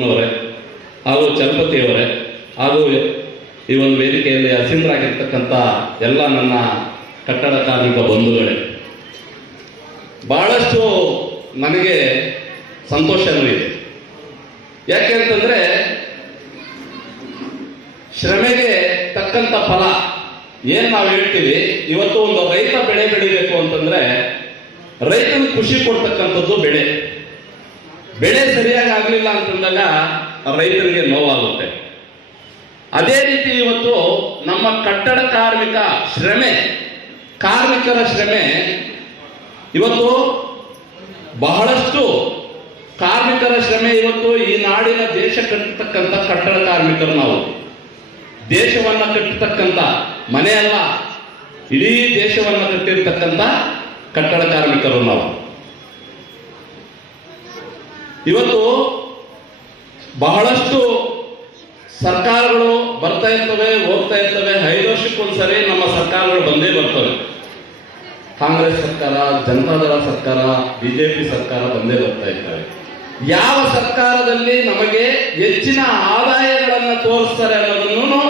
ಅವರೇ ಹಾಗೂ ಚಲಪತಿಯವರೇ. ಹಾಗೂ ಈ ಒಂದು ವೇದಿಕೆಯಲ್ಲಿ ಹಸೀನರಾಗಿರ್ತಕ್ಕಂಥ ಎಲ್ಲ ನನ್ನ ಕಟ್ಟಡ ಕಾರ್ಮಿಕ ಬಂಧುಗಳೇ. ಬಹಳಷ್ಟು ನನಗೆ ಸಂತೋಷನೂ ಇದೆ. ಯಾಕೆ ಅಂತಂದ್ರೆ ಶ್ರಮೆಗೆ ತಕ್ಕಂಥ ಫಲ ಏನ್ ನಾವು ಹೇಳ್ತೀವಿ? ಇವತ್ತು ಒಂದು ರೈತ ಬೆಳೆ ಬೆಳಿಬೇಕು ಅಂತಂದ್ರೆ ರೈತನ ಖುಷಿ ಕೊಡ್ತಕ್ಕಂಥದ್ದು ಬೆಳೆ. ಬೆಳೆ ಸರಿಯಾಗಿ ಆಗಲಿಲ್ಲ ಅಂತಂದಾಗ ರೈತರಿಗೆ ನೋವಾಗುತ್ತೆ. ಅದೇ ರೀತಿ ಇವತ್ತು ನಮ್ಮ ಕಟ್ಟಡ ಕಾರ್ಮಿಕ ಶ್ರಮೆ, ಕಾರ್ಮಿಕರ ಶ್ರಮೆ, ಇವತ್ತು ಬಹಳಷ್ಟು ಕಾರ್ಮಿಕರ ಶ್ರಮೆ ಇವತ್ತು ಈ ನಾಡಿನ ದೇಶ ಕಟ್ಟತಕ್ಕಂಥ ಕಟ್ಟಡ ಕಾರ್ಮಿಕರು ನಾವು. ದೇಶವನ್ನು ಕಟ್ಟತಕ್ಕಂಥ ಮನೆ ಅಲ್ಲ, ಇಡೀ ದೇಶವನ್ನು ಕಟ್ಟಿರ್ತಕ್ಕಂಥ ಕಟ್ಟಡ ಕಾರ್ಮಿಕರು ನಾವು. ಇವತ್ತು ಬಹಳಷ್ಟು ಸರ್ಕಾರಗಳು ಬರ್ತಾ ಇರ್ತವೆ, ಹೋಗ್ತಾ ಇರ್ತವೆ. ಐದು ವರ್ಷಕ್ಕೊಂದ್ಸರಿ ನಮ್ಮ ಸರ್ಕಾರಗಳು ಬಂದೇ ಬರ್ತವೆ. ಕಾಂಗ್ರೆಸ್ ಸರ್ಕಾರ ಜನತಾದಳ ಸರ್ಕಾರ, ಬಿಜೆಪಿ ಸರ್ಕಾರ ಬಂದೇ ಬರ್ತಾ ಇರ್ತವೆ. ಯಾವ ಸರ್ಕಾರದಲ್ಲಿ ನಮಗೆ ಹೆಚ್ಚಿನ ಆದಾಯಗಳನ್ನು ತೋರಿಸ್ತಾರೆ ಅನ್ನೋದನ್ನು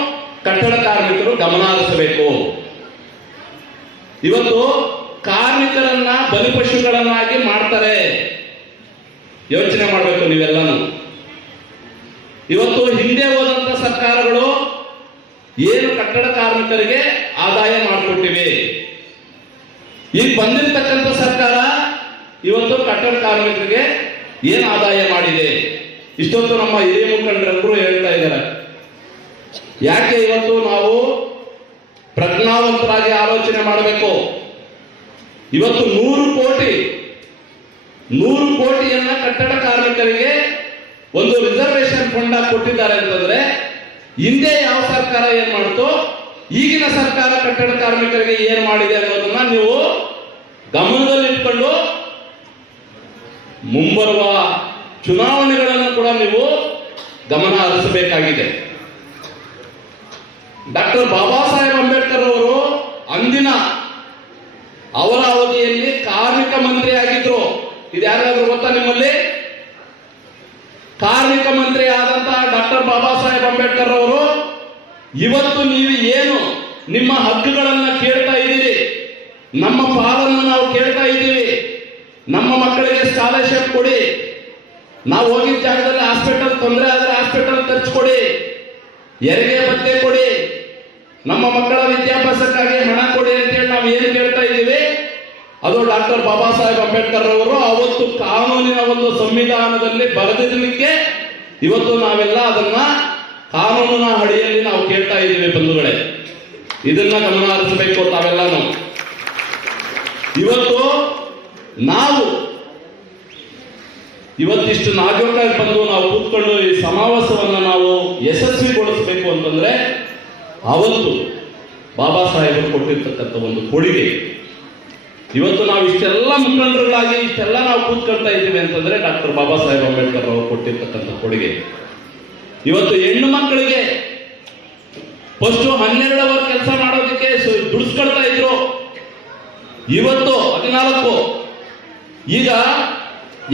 ಕಟ್ಟಡ ಕಾರ್ಮಿಕರು ಗಮನ ಹರಿಸಬೇಕು ಇವತ್ತು ಕಾರ್ಮಿಕರನ್ನ ಬಲಿಪಶುಗಳನ್ನಾಗಿ ಮಾಡ್ತಾರೆ. ಯೋಚನೆ ಮಾಡಬೇಕು ನೀವೆಲ್ಲನೂ. ಇವತ್ತು ಹಿಂದೆ ಹೋದಂತ ಸರ್ಕಾರಗಳು ಏನು ಕಟ್ಟಡ ಕಾರ್ಮಿಕರಿಗೆ ಆದಾಯ ಮಾಡಿಕೊಟ್ಟಿವೆ. ಈಗ ಬಂದಿರತಕ್ಕಂಥ ಸರ್ಕಾರ ಇವತ್ತು ಕಟ್ಟಡ ಕಾರ್ಮಿಕರಿಗೆ ಏನು ಆದಾಯ ಮಾಡಿದೆ? ಇಷ್ಟೊತ್ತು ನಮ್ಮ ಹಿರಿಯ ಮುಖಂಡರೆಲ್ಲರೂ ಹೇಳ್ತಾ ಇದ್ದಾರೆ. ಯಾಕೆ ಇವತ್ತು ನಾವು ಪ್ರಜ್ಞಾವಂತರಾಗಿ ಆಲೋಚನೆ ಮಾಡಬೇಕು? ಇವತ್ತು ನೂರು ಕೋಟಿ ನೂರು ಕೋಟಿಯನ್ನ ಕಟ್ಟಡ ಕಾರ್ಮಿಕರಿಗೆ ಒಂದು ರಿಸರ್ವೇಶನ್ ಫಂಡ್ ಕೊಟ್ಟಿದ್ದಾರೆ ಅಂತಂದ್ರೆ, ಹಿಂದೆ ಯಾವ ಸರ್ಕಾರ ಏನ್ ಮಾಡ್ತು, ಈಗಿನ ಸರ್ಕಾರ ಕಟ್ಟಡ ಕಾರ್ಮಿಕರಿಗೆ ಏನ್ ಮಾಡಿದೆ ಅನ್ನೋದನ್ನ ನೀವು ಗಮನದಲ್ಲಿಟ್ಕೊಂಡು ಮುಂಬರುವ ಚುನಾವಣೆಗಳನ್ನು ಕೂಡ ನೀವು ಗಮನ ಹರಿಸಬೇಕಾಗಿದೆ. ಡಾಕ್ಟರ್ ಬಾಬಾ ಸಾಹೇಬ್ ಅಂಬೇಡ್ಕರ್ ಅವರು ಅಂದಿನ ಅವರ ಅವಧಿಯಲ್ಲಿ ಕಾರ್ಮಿಕ ಮಂತ್ರಿ ಆಗಿದ್ರು ಇದು ಯಾರಾದರೂ ಗೊತ್ತಾ ನಿಮ್ಮಲ್ಲಿ? ಕಾರ್ಮಿಕ ಮಂತ್ರಿ ಆದಂತಹ ಡಾಕ್ಟರ್ ಬಾಬಾ ಸಾಹೇಬ್ ಅಂಬೇಡ್ಕರ್ ಅವರು, ಇವತ್ತು ನೀವು ಏನು ನಿಮ್ಮ ಹಕ್ಕುಗಳನ್ನ ಕೇಳ್ತಾ ಇದ್ದೀರಿ? ನಮ್ಮ ಪಾಲನ್ನು ನಾವು ಕೇಳ್ತಾ ಇದ್ದೀವಿ. ನಮ್ಮ ಮಕ್ಕಳಿಗೆ ಸ್ಕಾಲರ್ಶಿಪ್ ಕೊಡಿ. ನಾವು ಹೋಗಿದ್ದ ಜಾಗದಲ್ಲಿ ಹಾಸ್ಪಿಟಲ್ ತೊಂದರೆ ಆದರೆ ಹಾಸ್ಪಿಟಲ್ ಖರ್ಚು ಕೊಡಿ ಹೆರಿಗೆ ಬಟ್ಟೆ ಕೊಡಿ. ನಮ್ಮ ಮಕ್ಕಳ ವಿದ್ಯಾಭ್ಯಾಸಕ್ಕಾಗಿ ಹಣ ಕೊಡಿ ಅಂತೇಳಿ ನಾವು ಏನು ಕೇಳ್ತಾ ಇದ್ದೀವಿ? ಅದು ಡಾಕ್ಟರ್ ಬಾಬಾ ಸಾಹೇಬ್ ಅಂಬೇಡ್ಕರ್ ಅವರು ಅವತ್ತು ಕಾನೂನಿನ ಒಂದು ಸಂವಿಧಾನದಲ್ಲಿ ಬರೆದಿದ್ದಕ್ಕೆ ಇವತ್ತು ನಾವೆಲ್ಲ ಅದನ್ನ ಕಾನೂನಿನ ಅಡಿಯಲ್ಲಿ ನಾವು ಕೇಳ್ತಾ ಇದ್ದೀವಿ ಬಂಧುಗಳೇ. ಇದನ್ನ ಗಮನ ಹರಿಸಬೇಕು ತಾವೆಲ್ಲಾನು. ಇವತ್ತು ನಾವು ಇವತ್ತಿಷ್ಟು ನಾಗರಿಕ ಬಂದು ನಾವು ಕೂತ್ಕೊಂಡು ಈ ಸಮಾವೇಶವನ್ನು ನಾವು ಯಶಸ್ವಿಗೊಳಿಸಬೇಕು ಅಂತಂದ್ರೆ ಅವತ್ತು ಬಾಬಾ ಸಾಹೇಬರು ಕೊಟ್ಟಿರ್ತಕ್ಕಂಥ ಒಂದು ಕೊಡುಗೆ. ಇವತ್ತು ನಾವು ಇಷ್ಟೆಲ್ಲ ಮುಖಂಡರುಗಳಾಗಿ, ಇಷ್ಟೆಲ್ಲ ನಾವು ಕೂತ್ಕೊಳ್ತಾ ಇದ್ದೀವಿ ಅಂತಂದ್ರೆ ಡಾಕ್ಟರ್ ಬಾಬಾ ಸಾಹೇಬ್ ಅಂಬೇಡ್ಕರ್ ಅವರು ಕೊಟ್ಟಿರ್ತಕ್ಕಂಥ ಕೊಡುಗೆ. ಇವತ್ತು ಹೆಣ್ಣು ಮಕ್ಕಳಿಗೆ ಫಸ್ಟ್ ಹನ್ನೆರಡು ಅವರ್ ಕೆಲಸ ಮಾಡೋದಕ್ಕೆ ದುಡಿಸ್ಕೊಳ್ತಾ ಇದ್ರು. ಇವತ್ತು ಹದಿನಾಲ್ಕು. ಈಗ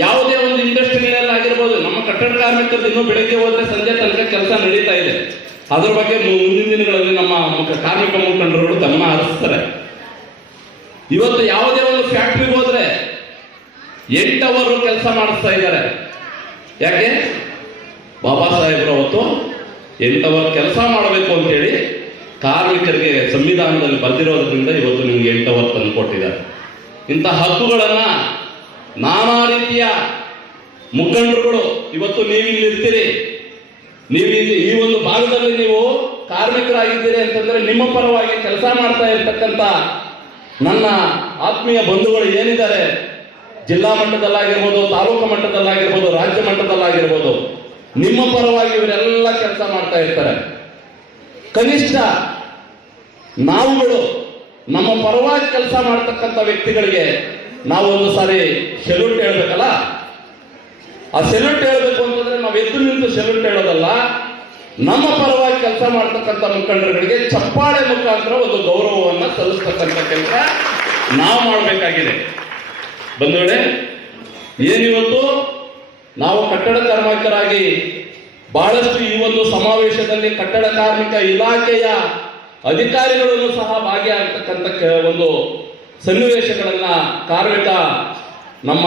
ಯಾವುದೇ ಒಂದು ಇಂಡಸ್ಟ್ರಿಗಳಲ್ಲಿ ಆಗಿರ್ಬೋದು, ನಮ್ಮ ಕಟ್ಟಡ ಕಾರ್ಮಿಕರು ಇನ್ನೂ ಬೆಳಗ್ಗೆ ಹೋದ್ರೆ ಸಂಜೆ ತನಕ ಕೆಲಸ ನಡೀತಾ ಇದೆ. ಅದ್ರ ಬಗ್ಗೆ ಮುಂದಿನ ದಿನಗಳಲ್ಲಿ ನಮ್ಮ ಕಾರ್ಮಿಕ ಮುಖಂಡರುಗಳು ಗಮನ ಹರಿಸ್ತಾರೆ. ಇವತ್ತು ಯಾವುದೇ ಒಂದು ಫ್ಯಾಕ್ಟ್ರಿಗೆ ಹೋದ್ರೆ ಎಂಟು ಅವರು ಕೆಲಸ ಮಾಡಿಸ್ತಾ ಇದ್ದಾರೆ. ಯಾಕೆ? ಬಾಬಾ ಸಾಹೇಬ್ರು ಅವತ್ತು ಅವರ್ ಕೆಲಸ ಮಾಡಬೇಕು ಅಂತೇಳಿ ಕಾರ್ಮಿಕರಿಗೆ ಸಂವಿಧಾನದಲ್ಲಿ ಬರೆದಿರೋದ್ರಿಂದ ಇವತ್ತು ನಿಮ್ಗೆ ಎಂಟು ಅವರ್ ತಂದು ಕೊಟ್ಟಿದ್ದಾರೆ. ಇಂಥ ಹಕ್ಕುಗಳನ್ನ ನಾನಾ ರೀತಿಯ ಮುಖಂಡರುಗಳು ಇವತ್ತು ನೀವು ಇಲ್ಲಿ ಇರ್ತೀರಿ. ನೀವು ಈ ಒಂದು ಭಾಗದಲ್ಲಿ ನೀವು ಕಾರ್ಮಿಕರಾಗಿದ್ದೀರಿ ಅಂತಂದ್ರೆ ನಿಮ್ಮ ಪರವಾಗಿ ಕೆಲಸ ಮಾಡ್ತಾ ಇರ್ತಕ್ಕಂಥ ನನ್ನ ಆತ್ಮೀಯ ಬಂಧುಗಳು ಏನಿದ್ದಾರೆ? ಜಿಲ್ಲಾ ಮಟ್ಟದಲ್ಲಾಗಿರ್ಬೋದು, ತಾಲೂಕು ಮಟ್ಟದಲ್ಲಾಗಿರ್ಬೋದು, ರಾಜ್ಯ ಮಟ್ಟದಲ್ಲಾಗಿರ್ಬೋದು, ನಿಮ್ಮ ಪರವಾಗಿ ಇವರೆಲ್ಲ ಕೆಲಸ ಮಾಡ್ತಾ ಇರ್ತಾರೆ. ಕನಿಷ್ಠ ನಾವುಗಳು ನಮ್ಮ ಪರವಾಗಿ ಕೆಲಸ ಮಾಡ್ತಕ್ಕಂಥ ವ್ಯಕ್ತಿಗಳಿಗೆ ನಾವು ಒಂದು ಸಾರಿ ಸೆಲ್ಯೂಟ್ ಹೇಳ್ಬೇಕಲ್ಲ? ಆ ಸೆಲ್ಯೂಟ್ ಹೇಳಬೇಕು ಅಂತಂದ್ರೆ ನಾವು ಎದ್ದು ನಿಂತು ಸೆಲ್ಯೂಟ್ ಹೇಳೋದಲ್ಲ, ನಮ್ಮ ಪರವಾಗಿ ಕೆಲಸ ಮಾಡ್ತಕ್ಕಂಥ ಮುಖಂಡರುಗಳಿಗೆ ಚಪ್ಪಾಳೆ ಮುಖಾಂತರ ಒಂದು ಗೌರವವನ್ನ ಸಲ್ಲಿಸ್ತಕ್ಕಂಥ ಕೆಲಸ ನಾವು ಮಾಡಬೇಕಾಗಿದೆ. ಬಂಧುಗಳೇ, ಏನಿವತ್ತು ನಾವು ಕಟ್ಟಡ ಕಾರ್ಮಿಕರಾಗಿ ಬಹಳಷ್ಟು ಈ ಒಂದು ಸಮಾವೇಶದಲ್ಲಿ ಕಟ್ಟಡ ಕಾರ್ಮಿಕ ಇಲಾಖೆಯ ಅಧಿಕಾರಿಗಳನ್ನು ಸಹ ಭಾಗಿಯಾಗತಕ್ಕಂಥ ಒಂದು ಸನ್ನಿವೇಶಗಳನ್ನ ಕಾರ್ಮಿಕ ನಮ್ಮ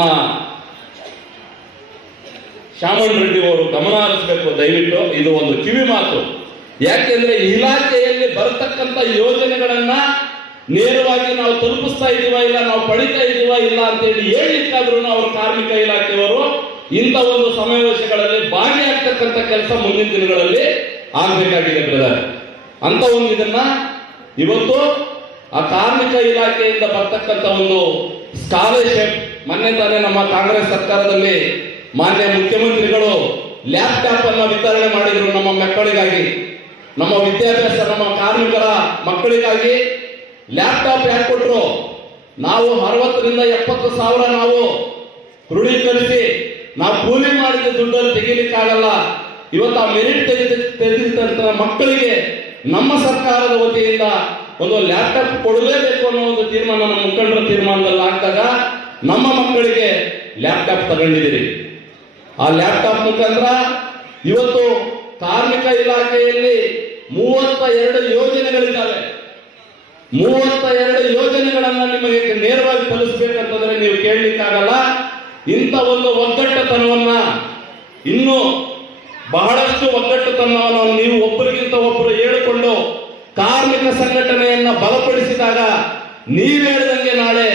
ಶ್ಯಾಮಣ್ ರೆಡ್ಡಿ ಅವರು ಗಮನ ಹರಿಸಬೇಕು, ದಯವಿಟ್ಟು. ಇದು ಒಂದು ಕಿವಿ ಮಾತು ಯಾಕೆಂದ್ರೆ ಇಲಾಖೆಯಲ್ಲಿ ಬರತಕ್ಕಂಥ ಯೋಜನೆಗಳನ್ನ ನೇರವಾಗಿ ನಾವು ತಲುಪಿಸ್ತಾ ಇದೀವ ಇಲ್ಲ, ನಾವು ಪಡಿತಾ ಇದೀವ ಇಲ್ಲ ಅಂತೇಳಿ ಹೇಳಲಿಕ್ಕಾದ್ರೂ ಅವರು ಕಾರ್ಮಿಕ ಇಲಾಖೆಯವರು ಇಂಥ ಒಂದು ಸಮಾವೇಶಗಳಲ್ಲಿ ಭಾಗಿಯಾಗ್ತಕ್ಕಂಥ ಕೆಲಸ ಮುಂದಿನ ದಿನಗಳಲ್ಲಿ ಆಗ್ಬೇಕಾಗಿದೆ ಬ್ರದರ್ ಅಂತ ಒಂದು ಇದನ್ನ ಇವತ್ತು ಆ ಕಾರ್ಮಿಕ ಇಲಾಖೆಯಿಂದ ಬರ್ತಕ್ಕಂಥ ಒಂದು ಸ್ಕಾಲರ್ಶಿಪ್ ಮೊನ್ನೆ ತಾನೇ ನಮ್ಮ ಕಾಂಗ್ರೆಸ್ ಸರ್ಕಾರದಲ್ಲಿ ಮಾನ್ಯ ಮುಖ್ಯಮಂತ್ರಿಗಳು ಲ್ಯಾಪ್ಟಾಪ್ ಅನ್ನ ವಿತರಣೆ ಮಾಡಿದ್ರು ನಮ್ಮ ಮಕ್ಕಳಿಗಾಗಿ. ನಮ್ಮ ವಿದ್ಯಾಭ್ಯಾಸ, ನಮ್ಮ ಕಾರ್ಮಿಕರ ಮಕ್ಕಳಿಗಾಗಿ ಲ್ಯಾಪ್ಟಾಪ್ ಯಾಕೆ ಕೊಟ್ಟರು ನಾವು ಅರವತ್ತರಿಂದ ಎಪ್ಪತ್ತು ಸಾವಿರ ನಾವು ಕ್ರೋಢೀಕರಿಸಿ ನಾವು ಕೂಲಿ ಮಾಡಿದ ದುಡ್ಡನ್ನು ತೆಗಿಲಿಕ್ಕಾಗಲ್ಲ. ಇವತ್ತು ಆ ಮೆರಿಟ್ ತೆಗೆದು ತೆಗೆದಿದ್ದಂತ ಮಕ್ಕಳಿಗೆ ನಮ್ಮ ಸರ್ಕಾರದ ವತಿಯಿಂದ ಒಂದು ಲ್ಯಾಪ್ಟಾಪ್ ಕೊಡಲೇಬೇಕು ಅನ್ನೋ ಒಂದು ತೀರ್ಮಾನ ನಮ್ಮ ಮುಖಂಡರ ತೀರ್ಮಾನದಲ್ಲಿ ಆಗ್ದಾಗ ನಮ್ಮ ಮಕ್ಕಳಿಗೆ ಲ್ಯಾಪ್ಟಾಪ್ ತಗೊಂಡಿದ್ದೀರಿ. ಆ ಲ್ಯಾಪ್ಟಾಪ್ ಮುಖಾಂತರ ಇವತ್ತು ಕಾರ್ಮಿಕ ಇಲಾಖೆಯಲ್ಲಿ ಮೂವತ್ತ ಎರಡು ಯೋಜನೆಗಳಿದ್ದಾವೆ. ಮೂವತ್ತ ಎರಡು ಯೋಜನೆಗಳನ್ನು ನಿಮಗೆ ನೇರವಾಗಿ ತಲುಪಿಸಬೇಕಂತಂದ್ರೆ ನೀವು ಕೇಳಲಿಕ್ಕಾಗಲ್ಲ. ಇಂಥ ಒಂದು ಒಗ್ಗಟ್ಟತನವನ್ನ ಇನ್ನೂ ಬಹಳಷ್ಟು ಒಗ್ಗಟ್ಟುತನವನ್ನು ನೀವು ಒಬ್ಬರಿಗಿಂತ ಒಬ್ಬರು ಹೇಳಿಕೊಂಡು ಕಾರ್ಮಿಕ ಸಂಘಟನೆಯನ್ನ ಬಲಪಡಿಸಿದಾಗ ನೀವು ಹೇಳಿದಂಗೆ ನಾಳೆ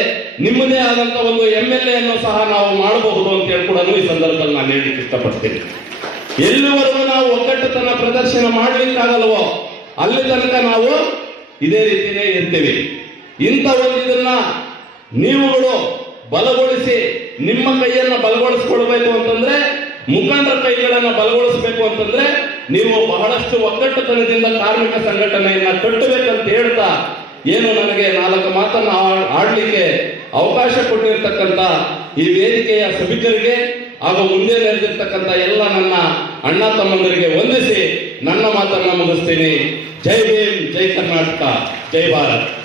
ನಿಮ್ಮದೇ ಆದಂತ ಒಂದು ಎಂ ಎಲ್ ಎನ್ನು ಸಹ ನಾವು ಮಾಡಬಹುದು ಅಂತ ಕೂಡ ಈ ಸಂದರ್ಭದಲ್ಲಿ ನಾನು ಹೇಳಲಿಕ್ಕೆ ಇಷ್ಟಪಡ್ತೀನಿ. ಎಲ್ಲಿವರೆಗೂ ನಾವು ಒಗ್ಗಟ್ಟುತನ ಪ್ರದರ್ಶನ ಮಾಡಲಿಕ್ಕಾಗಲ್ವೋ, ಅಲ್ಲಿ ತನಕ ನಾವು ಇದೇ ರೀತಿಯೇ ಇರ್ತೇವೆ. ಇಂಥ ಒಂದು ಇದನ್ನ ನೀವುಗಳು ಬಲಗೊಳಿಸಿ ನಿಮ್ಮ ಕೈಯನ್ನ ಬಲಗೊಳಿಸ್ಕೊಳ್ಬೇಕು ಅಂತಂದ್ರೆ, ಮುಖಂಡರ ಕೈಗಳನ್ನ ಬಲಗೊಳಿಸಬೇಕು ಅಂತಂದ್ರೆ, ನೀವು ಬಹಳಷ್ಟು ಒಗ್ಗಟ್ಟುತನದಿಂದ ಕಾರ್ಮಿಕ ಸಂಘಟನೆಯನ್ನ ಕಟ್ಟಬೇಕಂತ ಹೇಳ್ತಾ ಏನು ನನಗೆ ನಾಲ್ಕು ಮಾತನ್ನ ಆಡ್ಲಿಕ್ಕೆ ಅವಕಾಶ ಕೊಟ್ಟಿರ್ತಕ್ಕಂಥ ಈ ವೇದಿಕೆಯ ಸಭಿಕರಿಗೆ ಹಾಗೂ ಮುಂದೆ ನಡೆದಿರ್ತಕ್ಕಂಥ ಎಲ್ಲ ನನ್ನ ಅಣ್ಣ ತಮ್ಮಂದರಿಗೆ ವಂದಿಸಿ ನನ್ನ ಮಾತನ್ನ ಮುಗಿಸ್ತೀನಿ. ಜೈ ಭೀಮ್, ಜೈ ಕರ್ನಾಟಕ, ಜೈ ಭಾರತ್.